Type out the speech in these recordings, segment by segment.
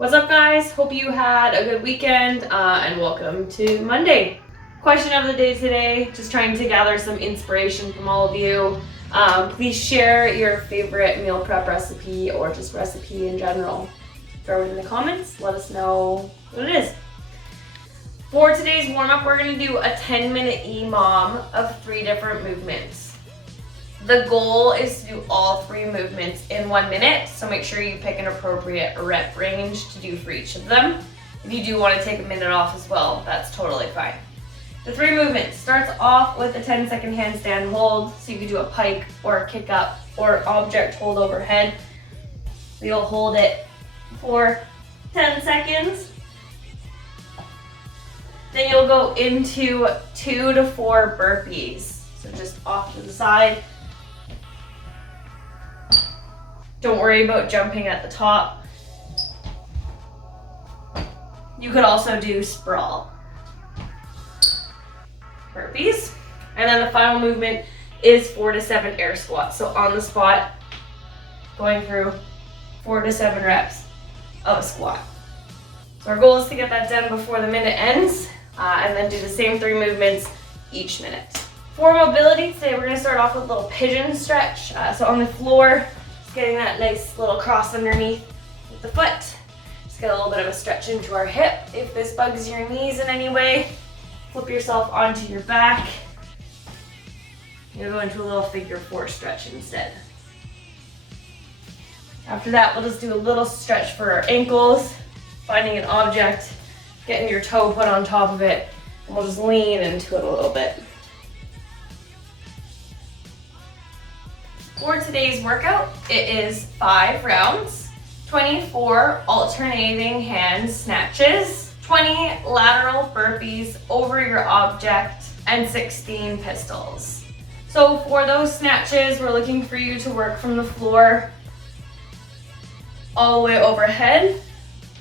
What's up, guys? Hope you had a good weekend and welcome to Monday. Question of the day today, just trying to gather some inspiration from all of you. Please share your favorite meal prep recipe or just recipe in general. Throw it in the comments, let us know what it is. For today's warm-up, we're going to do a 10-minute EMOM of 3 different movements. The goal is to do all 3 movements in 1 minute, so make sure you pick an appropriate rep range to do for each of them. If you do want to take a minute off as well, that's totally fine. The 3 movements starts off with a 10-second handstand hold, so you can do a pike or a kick up or object hold overhead. You'll hold it for 10 seconds. Then you'll go into 2 to 4 burpees. So just off to the side. Don't worry about jumping at the top. You could also do sprawl. Burpees. And then the final movement is 4 to 7 air squats. So on the spot, going through 4 to 7 reps of a squat. So our goal is to get that done before the minute ends, and then do the same 3 movements each minute. For mobility, today we're going to start off with a little pigeon stretch. So on the floor, just getting that nice little cross underneath with the foot. Just get a little bit of a stretch into our hip. If this bugs your knees in any way, flip yourself onto your back. You'll go into a little figure 4 stretch instead. After that, we'll just do a little stretch for our ankles, finding an object, getting your toe put on top of it, and we'll just lean into it a little bit. For today's workout, it is 5 rounds, 24 alternating hand snatches, 20 lateral burpees over your object, and 16 pistols. So for those snatches, we're looking for you to work from the floor all the way overhead,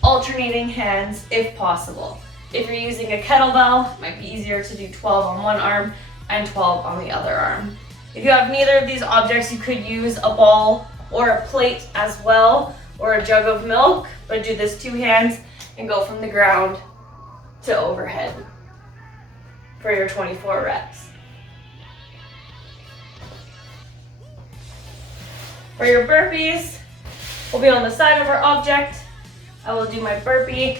alternating hands if possible. If you're using a kettlebell, it might be easier to do 12 on one arm and 12 on the other arm. If you have neither of these objects, you could use a ball or a plate as well, or a jug of milk, but do this 2 hands and go from the ground to overhead for your 24 reps. For your burpees, we'll be on the side of our object. I will do my burpee,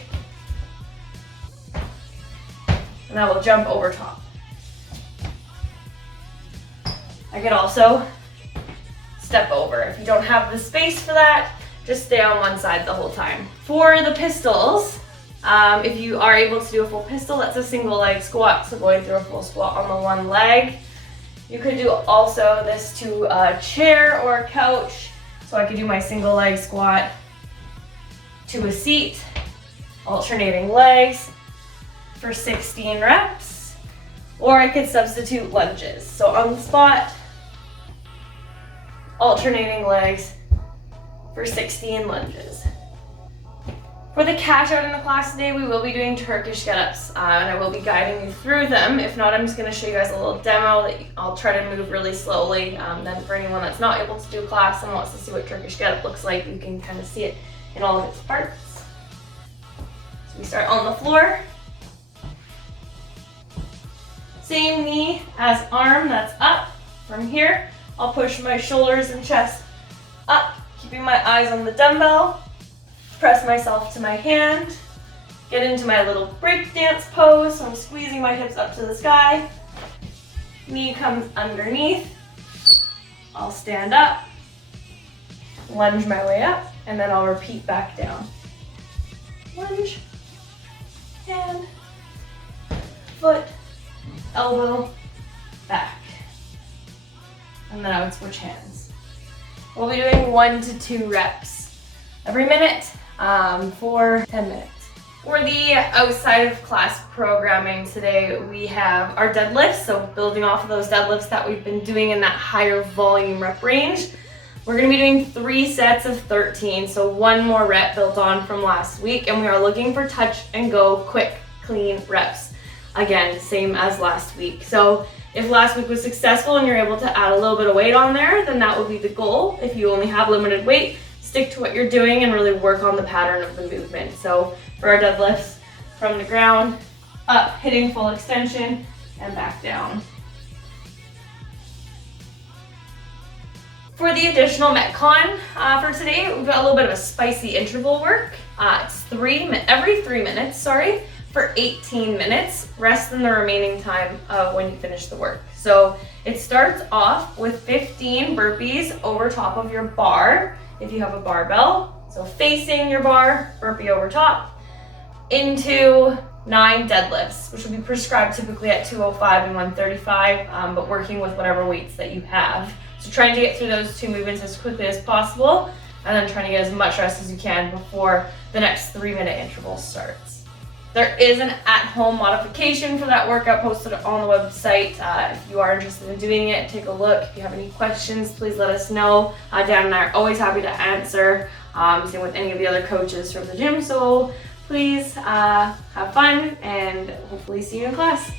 and I will jump over top. I could also step over. If you don't have the space for that, just stay on one side the whole time. For the pistols, if you are able to do a full pistol, that's a single leg squat, so going through a full squat on the one leg. You could do also this to a chair or a couch, so I could do my single leg squat to a seat, alternating legs for 16 reps, or I could substitute lunges. So on the spot, alternating legs for 16 lunges. For the cash out in the class today, we will be doing Turkish get-ups, and I will be guiding you through them. If not, I'm just going to show you guys a little demo that I'll try to move really slowly. Then for anyone that's not able to do class and wants to see what Turkish get-up looks like, you can kind of see it in all of its parts. So we start on the floor. Same knee as arm, that's up. From here, I'll push my shoulders and chest up, keeping my eyes on the dumbbell. Press myself to my hand. Get into my little break dance pose, so I'm squeezing my hips up to the sky. Knee comes underneath. I'll stand up, lunge my way up, and then I'll repeat back down. Lunge, hand, foot, elbow, back. And then I would switch hands. We'll be doing 1 to 2 reps every minute for 10 minutes. For the outside of class programming today, we have our deadlifts. So building off of those deadlifts that we've been doing in that higher volume rep range, we're going to be doing 3 sets of 13. So 1 more rep built on from last week, and we are looking for touch and go quick, clean reps. Again, same as last week. So if last week was successful and you're able to add a little bit of weight on there, then that would be the goal. If you only have limited weight, stick to what you're doing and really work on the pattern of the movement. So for our deadlifts, from the ground, up, hitting full extension, and back down. For the additional Metcon for today, we've got a little bit of a spicy interval work. It's every 3 minutes, for 18 minutes. Rest in the remaining time when you finish the work. So it starts off with 15 burpees over top of your bar, if you have a barbell. So facing your bar, burpee over top, into 9 deadlifts, which will be prescribed typically at 205 and 135, but working with whatever weights that you have. So trying to get through those 2 movements as quickly as possible, and then trying to get as much rest as you can before the next 3-minute interval starts. There is an at-home modification for that workout posted on the website. If you are interested in doing it, take a look. If you have any questions, please let us know. Dan and I are always happy to answer, same with any of the other coaches from the gym. So please have fun and hopefully see you in class.